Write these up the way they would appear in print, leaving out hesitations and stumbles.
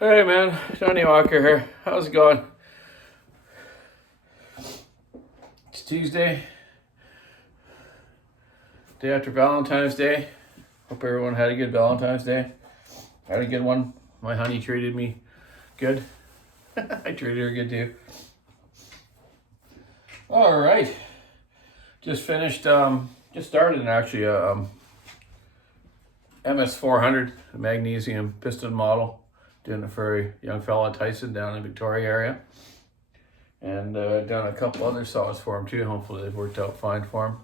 Hey man, Donny Walker here. How's it going? It's Tuesday, day after Valentine's Day. Hope everyone had a good Valentine's Day. I had a good one. My honey treated me good. I treated her good too. All right, just finished. Just started actually a MS400 magnesium piston model. Doing it for a young fella Tyson down in Victoria area. And done a couple other saws for him too. Hopefully they've worked out fine for him.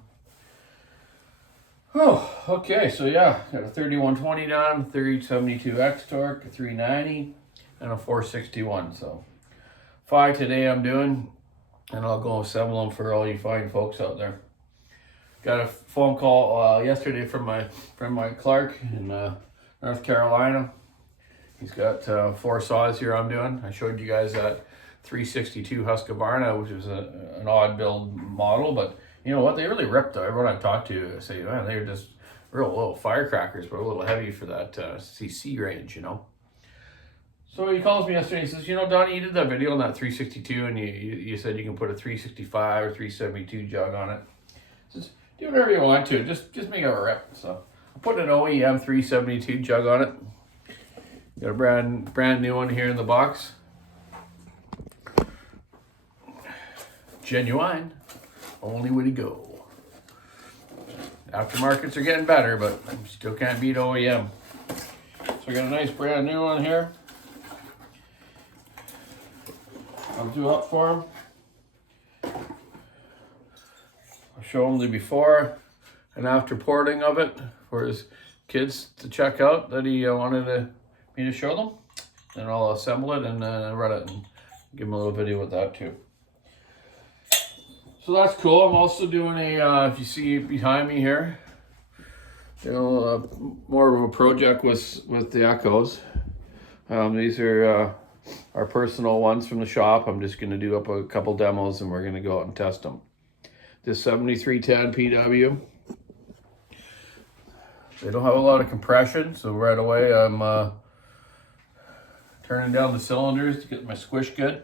Oh, okay. So yeah, got a 3120 done, 372 X-Torq, a 390, and a 461. So 5 today I'm doing, and I'll go assemble them for all you fine folks out there. Got a phone call yesterday from my friend Mike Clark in North Carolina. He's got 4 saws here I'm doing. I showed you guys that 362 Husqvarna, which is an odd build model, but you know what? They really ripped. Everyone I've talked to say, man, they're just real little firecrackers, but a little heavy for that CC range, you know. So he calls me yesterday and he says, you know, Donny, you did that video on that 362 and you said you can put a 365 or 372 jug on it. He says, do whatever you want to, just make it a rip. So I put an OEM 372 jug on it. Got a brand new one here in the box. Genuine. Only way to go. Aftermarkets are getting better, but still can't beat OEM. So I got a nice brand new one here. I'll do up for him. I'll show him the before and after porting of it for his kids to check out that he wanted me to show them. And I'll assemble it and run it and give him a little video with that too. So that's cool. I'm also doing a, if you see behind me here, you know, more of a project with the Echoes. These are our personal ones from the shop. I'm just going to do up a couple demos and we're going to go out and test them. This 7310 PW. They don't have a lot of compression, so right away I'm turning down the cylinders to get my squish good.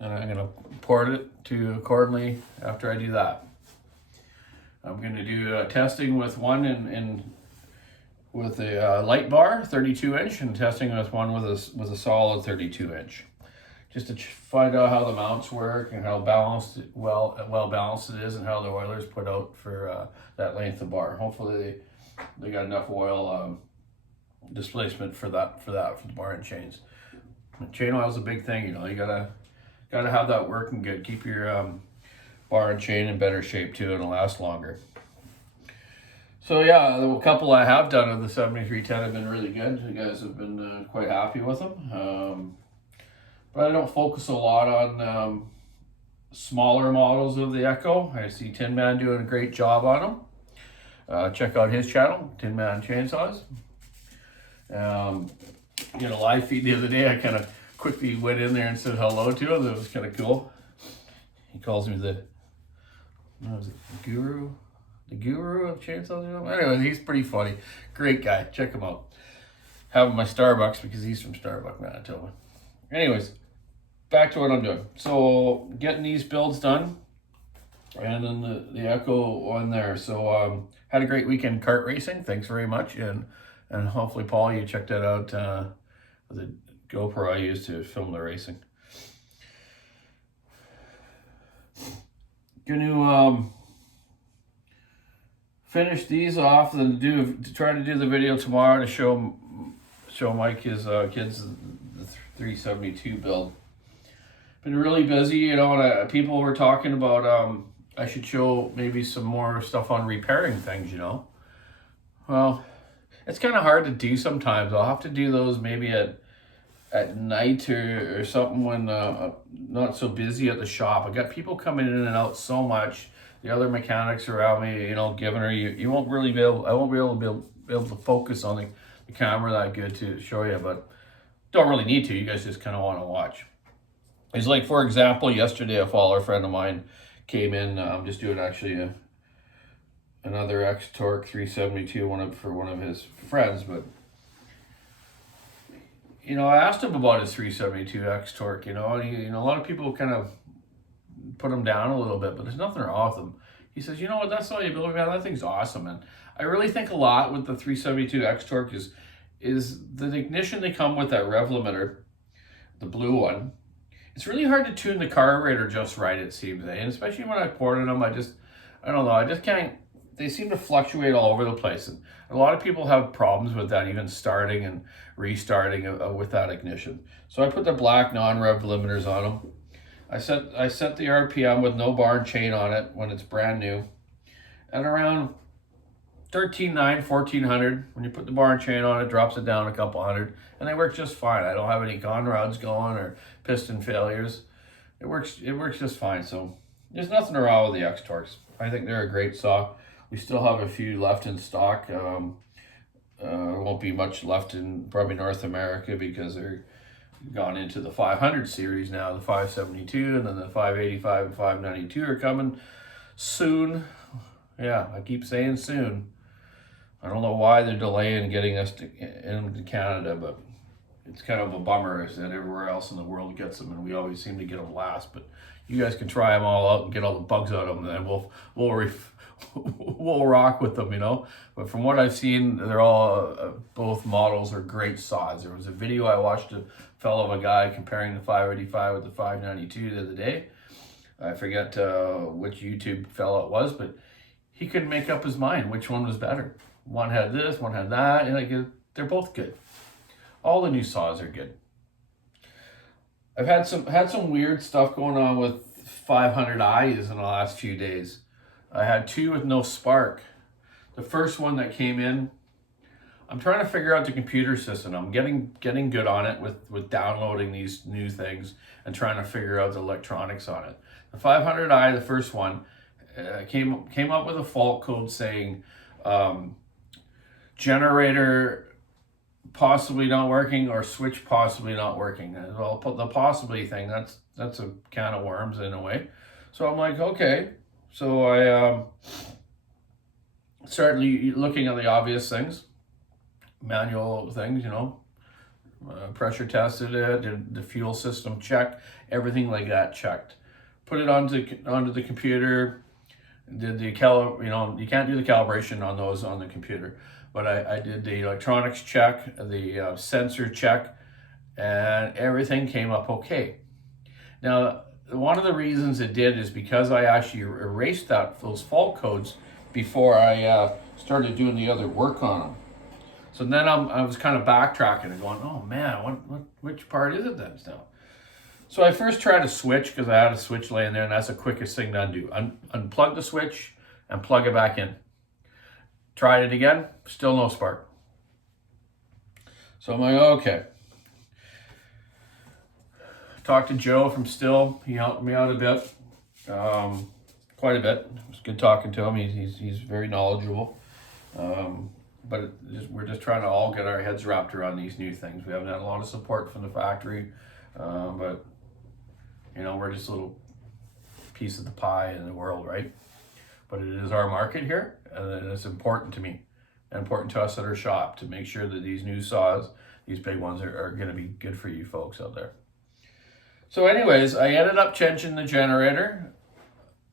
And I'm going to port it to accordingly after I do that. I'm going to do testing with one with a light bar, 32 inch, and testing with one with a solid 32 inch. Just to find out how the mounts work and how balanced, well balanced it is, and how the oiler's put out for that length of bar. Hopefully they got enough oil displacement for the bar and chains. Chain oil is a big thing, you know. You gotta have that working good. Keep your bar and chain in better shape too, and it'll last longer. So yeah, the couple I have done of the 7310 have been really good. You guys have been quite happy with them. But I don't focus a lot on smaller models of the Echo. I see Tin Man doing a great job on them. Check out his channel, Tin Man Chainsaws. You know, live feed the other day, I kind of quickly went in there and said hello to him. That was kind of cool. He calls me the guru of chainsaws or something. Anyway, he's pretty funny. Great guy. Check him out. Have him my Starbucks because he's from Starbucks, Manitoba. Anyways, back to what I'm doing. So getting these builds done, and then the Echo on there. So had a great weekend kart racing. Thanks very much, and hopefully Paul, you checked that out. The GoPro I used to film the racing. Gonna finish these off and try to do the video tomorrow to show Mike his kids the 372 build. Been really busy, you know, and people were talking about I should show maybe some more stuff on repairing things, you know. Well, it's kind of hard to do sometimes. I'll have to do those maybe at night or something when not so busy at the shop. I got people coming in and out so much. The other mechanics around me, you know, giving her, you won't really be able, I won't be able to focus on the camera that good to show you, but don't really need to. You guys just kind of want to watch. It's like, for example, yesterday a follower friend of mine came in. I'm just doing actually another X-Torq 372 for one of his friends, but I asked him about his 372 X-Torq, and a lot of people kind of put him down a little bit, but there's nothing wrong with him. He says, you know what, that's all you build, man, that thing's awesome. And I really think a lot with the 372 X-Torq is the ignition they come with, that rev limiter, the blue one. It's really hard to tune the carburetor just right, it seems, and especially when I ported them, I don't know, I just can't, they seem to fluctuate all over the place. And a lot of people have problems with that, even starting and restarting with that ignition. So I put the black non-rev limiters on them. I set the RPM with no bar and chain on it when it's brand new. And around 13.9, 1400, when you put the bar and chain on it, drops it down a couple hundred, and they work just fine. I don't have any con rods going or piston failures. It works just fine. So there's nothing wrong with the X-Torqs. I think they're a great saw. We still have a few left in stock. There won't be much left in probably North America because they're gone into the 500 series now. The 572 and then the 585 and 592 are coming soon. Yeah, I keep saying soon. I don't know why they're delaying getting us into Canada, but it's kind of a bummer is that everywhere else in the world gets them and we always seem to get them last. But you guys can try them all out and get all the bugs out of them, and then we'll rock with them, But from what I've seen, they're all both models are great saws. There was a video I watched a guy comparing the 585 with the 592 the other day. I forget which YouTube fellow it was, but he couldn't make up his mind which one was better. One had this, one had that, and they're both good. All the new saws are good. I've had some weird stuff going on with 500Is in the last few days. I had two with no spark. The first one that came in, I'm trying to figure out the computer system. I'm getting good on it with downloading these new things and trying to figure out the electronics on it. The 500i, the first one, came up with a fault code saying generator possibly not working or switch possibly not working. Well, the possibly thing, that's a can of worms in a way. So I'm like, okay. So I started looking at the obvious things, manual things, pressure tested it, did the fuel system check, everything like that checked. Put it onto the computer, did the you can't do the calibration on those on the computer, but I did the electronics check, the sensor check, and everything came up okay. Now, one of the reasons it did is because I actually erased those fault codes before I started doing the other work on them. So then I was kind of backtracking and going, oh man, which part is it then now? So I first tried a switch because I had a switch laying there, and that's the quickest thing to undo. Unplug the switch and plug it back in. Tried it again, still no spark. So I'm like, okay. Talked to Joe from Still. He helped me out a bit, quite a bit. It was good talking to him. He's very knowledgeable. But we're just trying to all get our heads wrapped around these new things. We haven't had a lot of support from the factory, but we're just a little piece of the pie in the world, right? But it is our market here, and it's important to me, and important to us at our shop to make sure that these new saws, these big ones, are going to be good for you folks out there. So anyways, I ended up changing the generator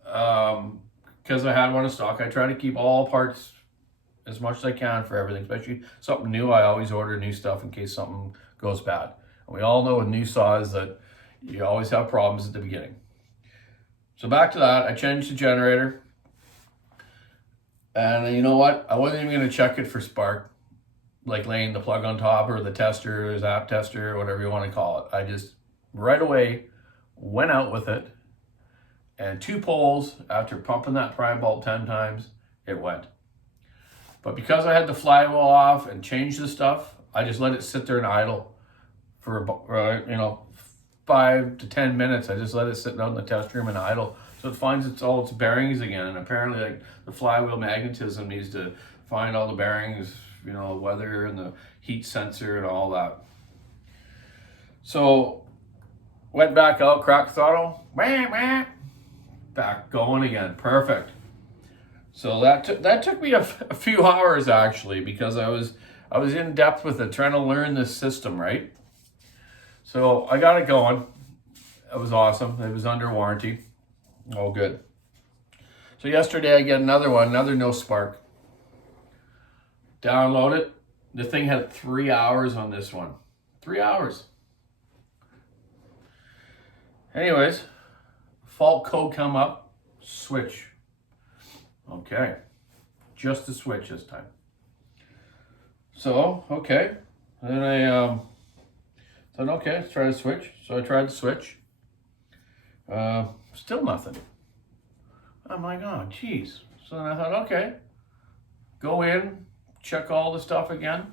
because I had one in stock. I try to keep all parts as much as I can for everything, especially something new. I always order new stuff in case something goes bad. And we all know with new saws that you always have problems at the beginning. So back to that, I changed the generator. And you know what? I wasn't even going to check it for spark, like laying the plug on top or the tester or zap tester or whatever you want to call it. I just right away went out with it, and 2 poles, after pumping that pry bolt 10 times, it went. But because I had the flywheel off and changed the stuff, I just let it sit there and idle for about, 5 to 10 minutes. I just let it sit out in the test room and idle, so it finds all its bearings again. And apparently, like, the flywheel magnetism needs to find all the bearings, weather and the heat sensor and all that. So went back out, cracked throttle, back going again, perfect. So that took me a few hours actually, because I was in depth with it, trying to learn this system, right? So I got it going. It was awesome. It was under warranty. All good. So yesterday I get another one, another no spark. Download it. The thing had 3 hours on this one. 3 hours. Anyways, fault code come up, switch. Okay, just the switch this time. So, okay. Then I thought, okay, let's try the switch. So I tried the switch. Still nothing. I'm like, oh, geez. So then I thought, okay, go in, check all the stuff again.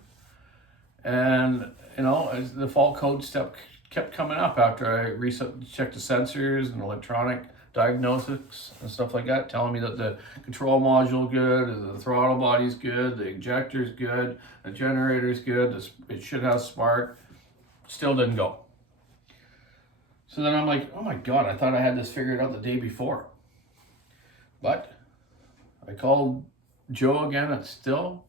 And, you know, as the fault code step kept coming up after I checked the sensors and electronic diagnostics and stuff like that, telling me that the control module good, the throttle body's good, the injector's good, the generator's good, it should have spark. Still didn't go. So then I'm like, oh my God, I thought I had this figured out the day before. But I called Joe again at Still,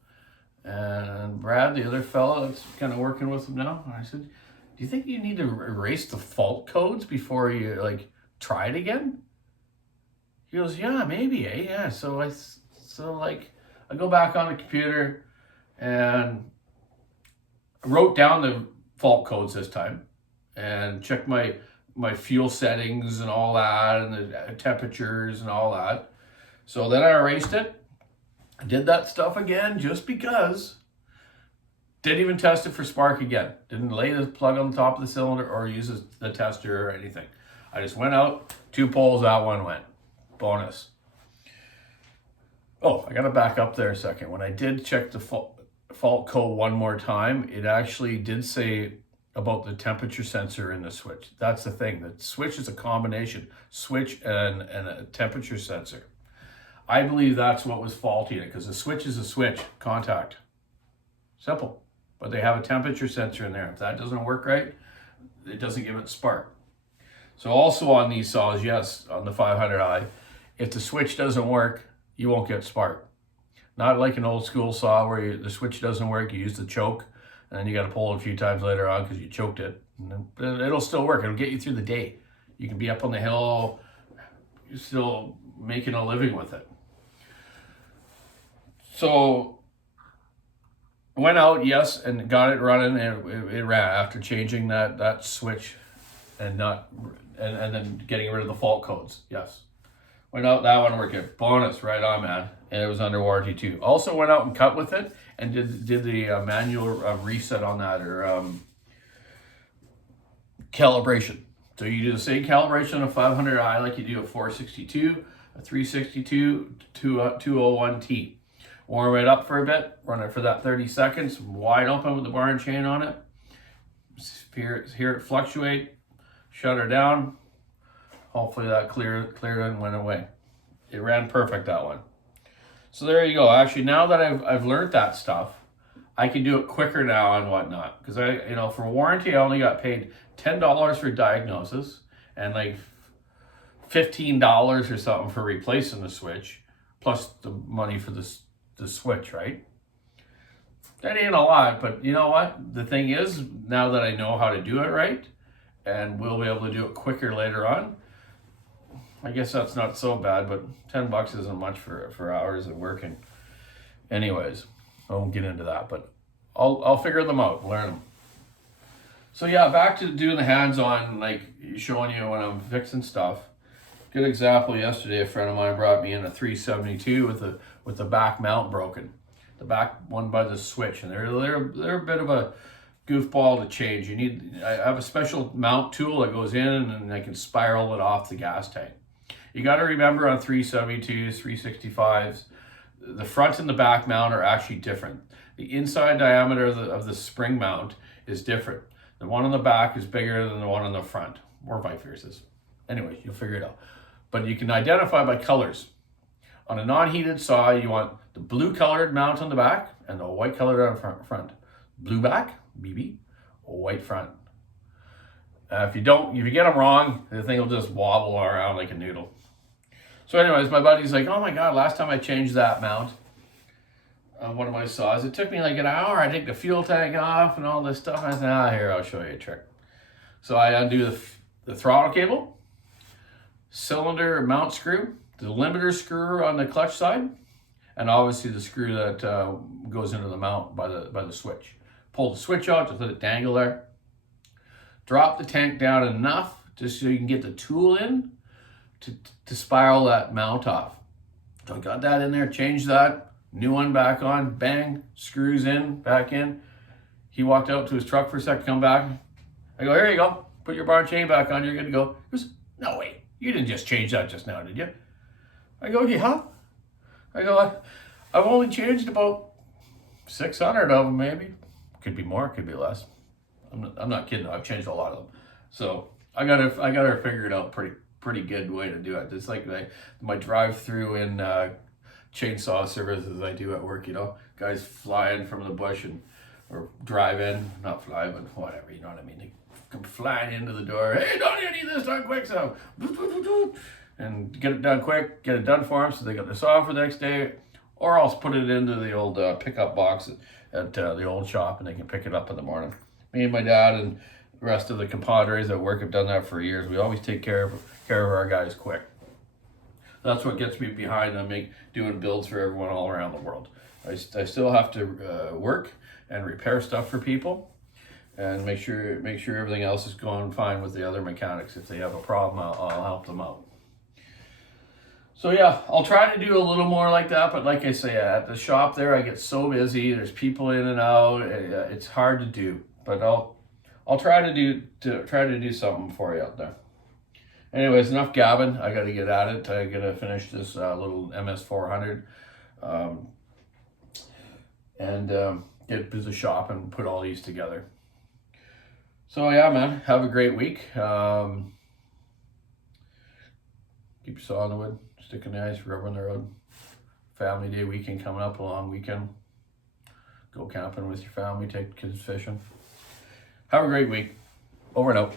and Brad, the other fella that's kind of working with him now. And I said, do you think you need to erase the fault codes before you like try it again? He goes, yeah, maybe, eh? Yeah. So I go back on the computer and wrote down the fault codes this time and checked my fuel settings and all that and the temperatures and all that. So then I erased it. I did that stuff again just because. Didn't even test it for spark again. Didn't lay the plug on the top of the cylinder or use the tester or anything. I just went out, 2 poles, that one went. Bonus. Oh, I gotta back up there a second. When I did check the fault code one more time, it actually did say about the temperature sensor in the switch. That's the thing. The switch is a combination, switch and a temperature sensor. I believe that's what was faulty in it, because the switch is a switch, contact. Simple. But they have a temperature sensor in there. If that doesn't work right, it doesn't give it spark. So also on these saws, yes, on the 500i, if the switch doesn't work, you won't get spark. Not like an old school saw where the switch doesn't work, you use the choke, and then you got to pull it a few times later on because you choked it. And it'll still work. It'll get you through the day. You can be up on the hill, you're still making a living with it. So went out, yes, and got it running, and it ran after changing that switch and then getting rid of the fault codes. Yes. Went out, that one worked. Bonus, right on, man. And it was under warranty too. Also went out and cut with it and did the manual reset on that, or calibration. So you do the same calibration of 500i like you do a 462, a 362, to a 201T. Warm it up for a bit, run it for that 30 seconds, wide open with the bar and chain on it. Hear it fluctuate, shut her down. Hopefully that cleared and went away. It ran perfect, that one. So there you go. Actually, now that I've learned that stuff, I can do it quicker now and whatnot. Because for warranty, I only got paid $10 for diagnosis and like $15 or something for replacing the switch, plus the money for the switch, right? That ain't a lot, but you know what? The thing is, now that I know how to do it right, and we'll be able to do it quicker later on, I guess that's not so bad, but $10 isn't much for hours of working. Anyways, I won't get into that, but I'll figure them out, learn them. So yeah, back to doing the hands-on, like showing you when I'm fixing stuff. Good example, yesterday a friend of mine brought me in a 372 with the back mount broken. The back one by the switch, and they're a bit of a goofball to change. I have a special mount tool that goes in and I can spiral it off the gas tank. You got to remember on 372s, 365s, the front and the back mount are actually different. The inside diameter of the spring mount is different. The one on the back is bigger than the one on the front, or vice versa. Anyway, you'll figure it out. But you can identify by colors. On a non-heated saw, you want the blue colored mount on the back and the white colored on front. Blue back, BB, white front. If you get them wrong, the thing will just wobble around like a noodle. So anyways, my buddy's like, oh my God, last time I changed that mount on one of my saws, it took me like an hour. I take the fuel tank off and all this stuff. I said, here, I'll show you a trick. So I undo the throttle cable, cylinder mount screw, the limiter screw on the clutch side, and obviously the screw that goes into the mount by the switch. Pull the switch out, just let it dangle there. Drop the tank down enough just so you can get the tool in to spiral that mount off. So I got that in there, changed that, new one back on, bang, screws in, back in. He walked out to his truck for a second, come back. I go, here you go, put your bar and chain back on, you're good to go. He goes, no way, you didn't just change that just now, did you? I go, yeah. I go, I've only changed about 600 of them maybe. Could be more, could be less. I'm not kidding, I've changed a lot of them. So I got her figured out pretty good way to do it. It's like my drive-through in chainsaw services I do at work, you know. Guys fly in from the bush or drive in, not fly, but whatever, you know what I mean. They come flying into the door. Hey, Donny, I need this done quick, so. And get it done quick, get it done for them so they got this off for the next day. Or else put it into the old pickup box at the old shop and they can pick it up in the morning. Me and my dad and the rest of the compadres at work have done that for years. We always take care of our guys quick. That's what gets me behind them doing builds for everyone all around the world. I still have to work and repair stuff for people and make sure everything else is going fine with the other mechanics. If they have a problem, I'll help them out. So yeah, I'll try to do a little more like that, but like I say, at the shop there, I get so busy. There's people in and out. It's hard to do, but I'll try to do something for you out there. Anyways, enough gabbing. I got to get at it. I got to finish this little MS400 and get to the shop and put all these together. So yeah, man, have a great week. Keep your saw on the wood, stick in the ice, rubber on the road. Family day weekend coming up, a long weekend. Go camping with your family, take the kids fishing. Have a great week. Over and out.